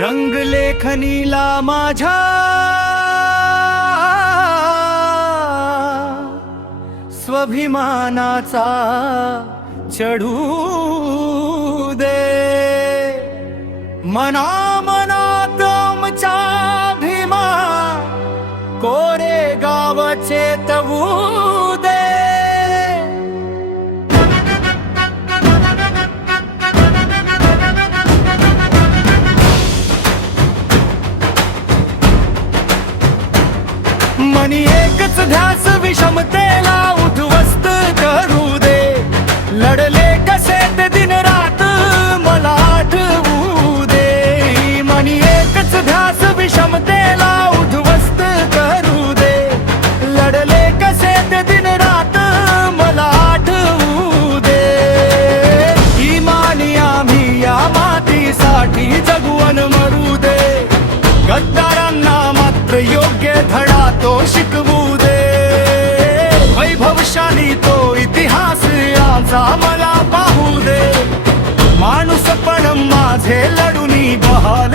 रंग लेखनीला माझ्या स्वाभिमानाचा चढू दे। मनामनात आमच्या भीमा कोरेगाव चेतवू दे। मनी एकच ध्यास विषमतेला उद्ध्वस्त करू दे। लढले कसे ते दिन रात मला आठवू दे। मनी एकच ध्यास विषमतेला उद्ध्वस्त करू दे। लढले कसे ते दिन रात मला आठवू दे। इमानी आम्ही या मातीसाठी जगून मरू दे। गद्दारांना मात्र योग्य धडा तो शिकवू दे। वैभवशाली तो इतिहास आमचा मला पाहू दे। माणूस पण माझे लढूनी बहाल